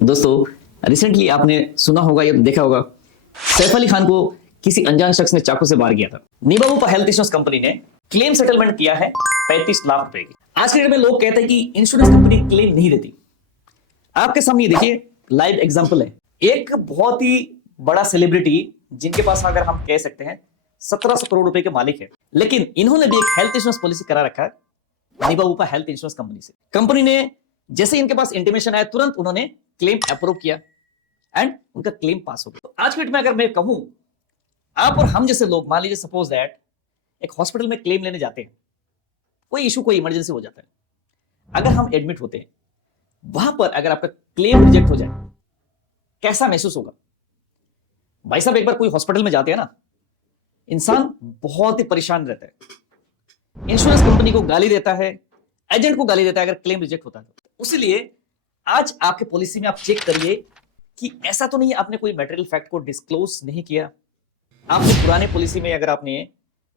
दोस्तों, रिसेंटली आपने सुना होगा या देखा होगा, सैफ अली खान को किसी अनजान शख्स ने चाकू से मार किया था। निबाबू हेल्थ इंश्योरेंस कंपनी ने क्लेम सेटलमेंट किया है 35 लाख रुपए की। आज के डेट में लोग कहते हैं कि इंश्योरेंस कंपनी क्लेम नहीं देती। आपके सामने देखिए लाइव एग्जांपल है। एक बहुत ही बड़ा सेलिब्रिटी जिनके पास अगर हम कह सकते हैं 1700 करोड़ रुपए के मालिक है, लेकिन इन्होंने भी एक हेल्थ इंश्योरेंस पॉलिसी करा रखा है निबाबू हेल्थ इंश्योरेंस कंपनी से। कंपनी ने जैसे इनके पास इंटीमेशन आया तुरंत उन्होंने क्लेम अप्रूव किया एंड उनका क्लेम पास हो गया। तो आज के डेट में अगर मैं कहूं, आप और हम जैसे लोग मान लीजिए सपोज दैट एक हॉस्पिटल में क्लेम लेने जाते हैं, कोई इशू कोई इमरजेंसी हो जाता है, अगर हम एडमिट होते हैं, वहां पर अगर आपका क्लेम रिजेक्ट हो जाए कैसा महसूस होगा? भाई साहब, एक बार कोई हॉस्पिटल में जाते हैं ना, इंसान बहुत ही परेशान रहता है, इंश्योरेंस कंपनी को गाली देता है, एजेंट को गाली देता है अगर क्लेम रिजेक्ट होता है तो। इसलिए आज आपके पॉलिसी में आप चेक करिए कि ऐसा तो नहीं आपने कोई मैटेरियल फैक्ट को डिस्क्लोज नहीं किया। आपने पुराने पॉलिसी में अगर आपने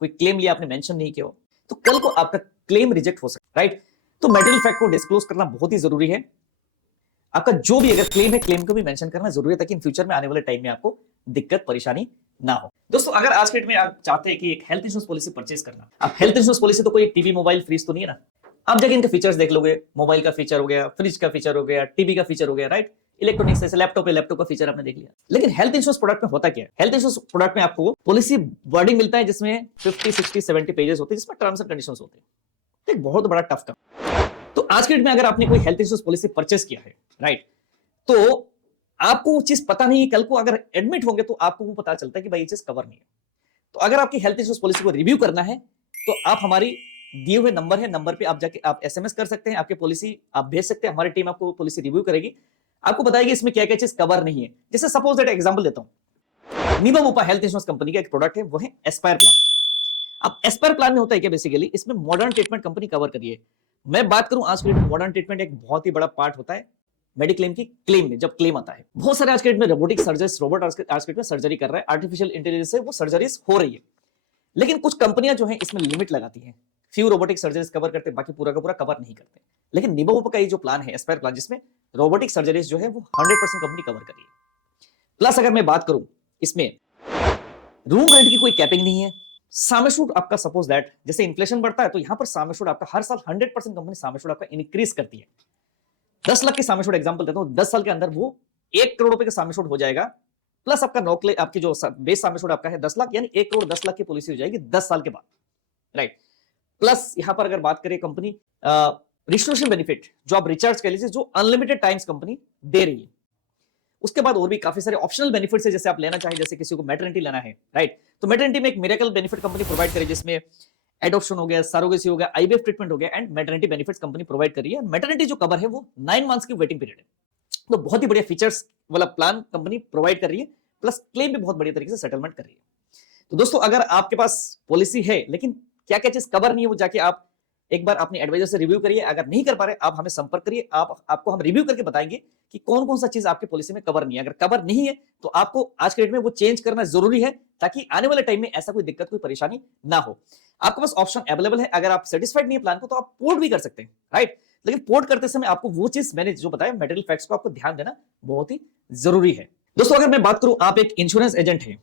कोई क्लेम लिया आपने मेंशन नहीं किया, तो कल को आपका क्लेम रिजेक्ट हो सकता है, राइट? तो मैटेरियल फैक्ट को डिस्क्लोज करना बहुत ही जरूरी है। आपका जो भी अगर क्लेम है, क्लेम को भी मेंशन करना जरूरी है ताकि इन फ्यूचर में आने वाले टाइम में आपको दिक्कत परेशानी ना हो। दोस्तों, अगर आज के डेट में आप चाहते हैं कि एक हेल्थ इंश्योरेंस पॉलिसी परचेज करना, आप हेल्थ इंश्योरेंस पॉलिसी तो कोई टीवी मोबाइल फ्रीज तो नहीं है ना, आप जाके इनके फीचर्स देख लोगे, मोबाइल का फीचर हो गया, फ्रिज का फीचर हो गया, टीवी का फीचर हो गया, राइट? इलेक्ट्रॉनिक्स जैसे लैपटॉप है, लैपटॉप का फीचर आपने देख लिया। लेकिन हेल्थ इंश्योरेंस प्रोडक्ट में होता क्या है? हेल्थ इंश्योरेंस प्रोडक्ट में आपको पॉलिसी वर्डिंग मिलता है जिसमें 50, 60, 70 पेजेस होते हैं, जिसमें टर्म्स एंड कंडीशंस होते हैं। एक बहुत बड़ा टफ काम। तो आज के डेट में अगर आपने कोई हेल्थ इंश्योरेंस पॉलिसी परचेस किया है, राइट, तो आपको वो चीज पता नहीं है, कल को अगर एडमिट होंगे तो आपको वो पता चलता है कि भाई ये चीज कवर नहीं है। तो अगर आपकी हेल्थ इंश्योरेंस पॉलिसी को रिव्यू करना है तो आप हमारी दिए हुए नंबर है, नंबर पे आप जाके आप एसएमएस कर सकते हैं, आपकी पॉलिसी आप भेज सकते हैं, हमारी टीम आपको पॉलिसी रिव्यू करेगी, आपको बताएगी इसमें क्या क्या चीज कवर नहीं है। जैसे सपोज दैट एग्जांपल देता हूं, निबाबूपा हेल्थ इंश्योरेंस कंपनी का एक प्रोडक्ट है, वो है एस्पायर प्लान। अब एस्पायर प्लान में होता है क्या? बेसिकली इसमें मॉडर्न ट्रीटमेंट कंपनी कवर करी है। मैं बात करूं आज के डेट में मॉडर्न ट्रीटमेंट एक बहुत ही बड़ा पार्ट होता है मेडिक्लेम की क्लेम में। जब क्लेम आता है, बहुत सारे आज के डेट में रोबोटिक सर्जरीज, रोबोट आज के डेट में सर्जरी कर रहा है, आर्टिफिशियल इंटेलिजेंस से वो सर्जरीज हो रही है। लेकिन कुछ कंपनियां जो है इसमें लिमिट लगाती हैं, फ्यू रोबोटिक सर्जरीज कवर करते, बाकी पूरा का पूरा कवर नहीं करते। लेकिन निबाबू का ये जो प्लान है एस्पायर प्लान, जिसमें रोबोटिक सर्जरीज जो है वो 100% कंपनी कवर कर रही है। प्लस अगर मैं बात करूं, इसमें रूम रेंट की कोई कैपिंग नहीं है। सामेशूट आपका सपोज दैट जैसे इन्फ्लेशन बढ़ता है तो यहां पर सामेशूट आपका हर साल 100% कंपनी सामेशूट आपका इंक्रीज करती है। 10 लाख की सामेशूट एग्जांपल देता हूं, 10 साल के अंदर वो 1 करोड़ रुपए का सामेशूट हो जाएगा। प्लस आपका नौकले आपकी जो बेस सामेशूट आपका है 10 लाख, यानी 1 करोड़ 10 लाख की पॉलिसी हो जाएगी 10 साल के बाद, राइट? प्लस यहां पर अगर बात करें कंपनी रिस्टोरेशन बेनिफिट, जो आप रिचार्ज कर लीजिए, जो अनलिमिटेड टाइम्स कंपनी दे रही है। उसके बाद और भी काफी सारे ऑप्शनल बेनिफिट्स है, जैसे आप लेना चाहें, जैसे किसी को मैटरनिटी लेना है, राइट, तो मैटरनिटी में एक मिरेकल बेनिफिट कंपनी प्रोवाइड करेगी, जिसमें एडॉप्शन हो गया, सरोगेसी हो गया, आईवीएफ ट्रीटमेंट हो गया and maternity benefits company provide कर रही है। मैटरनिटी जो कवर है वो 9 मंथ्स की वेटिंग पीरियड है। तो बहुत ही बढ़िया फीचर्स वाला प्लान कंपनी प्रोवाइड कर रही है, प्लस क्लेम भी बहुत बढ़िया तरीके से सेटलमेंट कर रही है। तो दोस्तों, अगर आपके पास पॉलिसी है लेकिन क्या क्या चीज कवर नहीं है, वो जाके आप एक बार अपने एडवाइजर से रिव्यू करिए। अगर नहीं कर पा रहे आप हमें संपर्क करिए, आपको हम रिव्यू करके बताएंगे कि कौन कौन सा चीज आपकी पॉलिसी में कवर नहीं है। अगर कवर नहीं है तो आपको आज के डेट में वो चेंज करना जरूरी है, ताकि आने वाले टाइम में ऐसा कोई दिक्कत, कोई परेशानी ना हो। आपके पास ऑप्शन अवेलेबल है, अगर आप सेटिस्फाइड नहीं है प्लान को तो आप पोर्ट भी कर सकते हैं, राइट? लेकिन पोर्ट करते समय आपको वो चीज मैंने जो बताया मैटेरियल फैक्ट्स को आपको ध्यान देना बहुत ही जरूरी है। दोस्तों, अगर मैं बात करूं, आप एक इंश्योरेंस एजेंट हैं,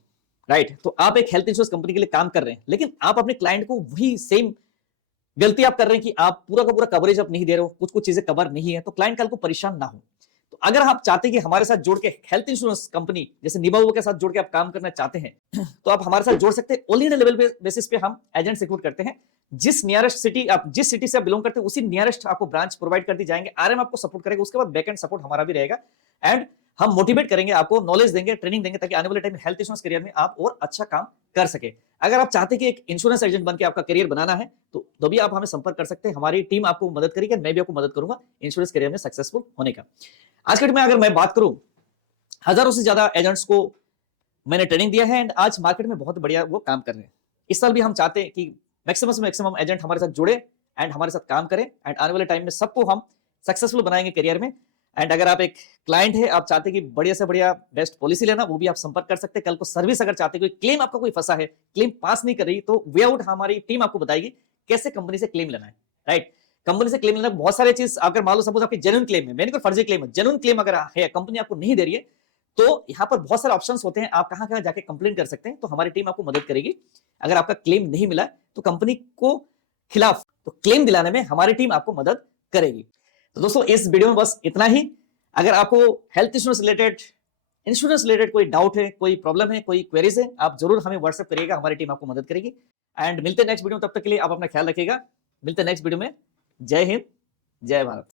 राइट, तो आप एक हेल्थ इंश्योरेंस कंपनी के लिए काम कर रहे हैं, लेकिन आप अपने क्लाइंट को वही सेम गलती आप कर रहे हैं कि आप पूरा का पूरा कवरेज आप नहीं दे रहे हो, कुछ कुछ चीजें कवर नहीं है, तो क्लाइंट कल को परेशान ना हो। तो अगर आप चाहते हैं कि हमारे साथ जोड़ के हेल्थ इंश्योरेंस कंपनी जैसे निबाबू के साथ जोड़ के आप काम करना चाहते हैं, तो आप हमारे साथ जोड़ सकते हैं। ऑल इंडिया लेवल बेसिस पे हम एजेंट रिक्रूट करते हैं। जिस नियरेस्ट सिटी, आप जिस सिटी से आप बिलोंग करते हैं उसी नियरेस्ट आपको ब्रांच प्रोवाइड कर दी जाएंगे। आरएम आपको सपोर्ट करेगा, उसके बाद बैकएंड सपोर्ट हमारा भी रहेगा एंड हम मोटिवेट करेंगे, आपको नॉलेज देंगे, ट्रेनिंग देंगे, ताकि आने वाले टाइम में हेल्थ इंश्योरेंस करियर में आप और अच्छा काम कर सके। अगर आप चाहते हैं कि एक इंश्योरेंस एजेंट बनकर आपका करियर बनाना है तो भी आप हमें संपर्क कर सकते हैं। हमारी टीम आपको मदद करेगी, मैं भी आपको मदद करूंगा इंश्योरेंस करियर में सक्सेसफुल होने का। आज के डेट में अगर मैं बात करूं, हजारों से ज्यादा एजेंट्स को मैंने ट्रेनिंग दिया है एंड आज मार्केट में बहुत बढ़िया वो काम कर रहे हैं। इस साल भी हम चाहते हैं कि मैक्सिमम से मैक्सिमम एजेंट हमारे साथ जुड़े एंड हमारे साथ काम करें एंड आने वाले टाइम में सबको हम सक्सेसफुल बनाएंगे करियर में। एंड अगर आप एक क्लाइंट है, आप चाहते हैं कि बढ़िया से बढ़िया बेस्ट पॉलिसी लेना, वो भी आप संपर्क कर सकते हैं। कल को सर्विस अगर चाहते हैं, कोई क्लेम आपका कोई फंसा है, क्लेम पास नहीं कर रही, तो वे आउट हमारी टीम आपको बताएगी कैसे कंपनी से क्लेम लेना है, राइट? कंपनी से क्लेम लेना बहुत सारे चीज, अगर मान लो सपोज आपकी जेन्युइन क्लेम है, मैंने कोई फर्जी क्लेम है, जेन्युइन क्लेम अगर है, कंपनी आपको नहीं दे रही है, तो यहाँ पर बहुत सारे ऑप्शंस होते हैं, आप कहां कहां जाके कंप्लेन कर सकते हैं, तो हमारी टीम आपको मदद करेगी। अगर आपका क्लेम नहीं मिला तो कंपनी को खिलाफ तो क्लेम दिलाने में हमारी टीम आपको मदद करेगी। तो दोस्तों इस वीडियो में बस इतना ही। अगर आपको health insurance related, insurance related कोई डाउट है, कोई प्रॉब्लम है, कोई क्वेरीज है, आप जरूर हमें व्हाट्सएप करिएगा, हमारी टीम आपको मदद करेगी। एंड मिलते हैं नेक्स्ट वीडियो में, तब तक के लिए आप अपना ख्याल रखिएगा। मिलते हैं नेक्स्ट वीडियो में। जय हिंद, जय भारत।